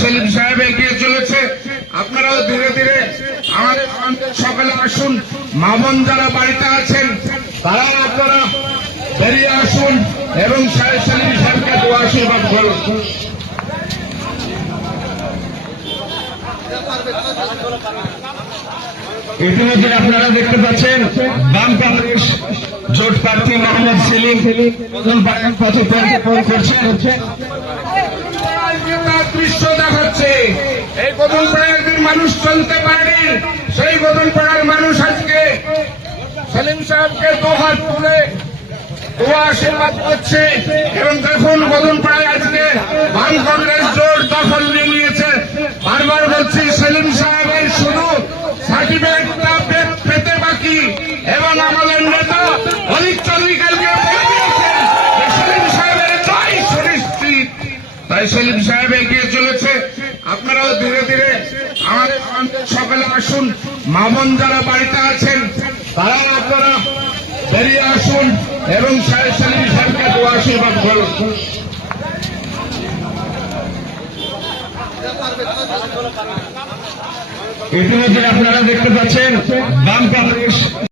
সেলিম সাহেব এগিয়ে চলেছে। আপনারাও ধীরে ধীরে আমাদের সকালে আসুন। মামন যারা বাড়িতে আছেন, তারা আপনারা বেরিয়ে আসুন এবং সাহেব সেলিম সাহেবকে দোয়া আশীর্বাদ করুন। ইতিমধ্যে আপনারা দেখতে পাচ্ছেন, বাম কংগ্রেস জোট প্রার্থী মোহাম্মদ সেলিম প্রধান পাড়ার কাছে পৌঁছে করছেন। তার দৃশ্য দেখাচ্ছে। এই গদন একদিন মানুষ চলতে পারেনি। সেই গদন পাড়ার মানুষ আজকে সেলিম সাহেবকে দোহাত তুলে দোয়া আশীর্বাদ করছে। এবং দেখুন গদন পাড়ায় আজকে বাম কংগ্রেস জোর দখল নিয়ে নিয়েছে। বারবার বলছি, সেলিম সাহেবের শুধু সার্টিফিকেটটা পেতে বাকি। এবং আমাদের তাই সেলিম সাহেব এগিয়ে চলেছে। আপনারাও ধীরে ধীরে আমার সকালে আসুন। মামন যারা বাড়িতে আছেন, তারা আপনারা বেরিয়ে আসুন এবং সাহেব সেলিম সাহেবকে দোয়া আশীর্বাদ করুন ইতিমধ্যে আপনারা দেখতে পাচ্ছেন, বাম কংগ্রেস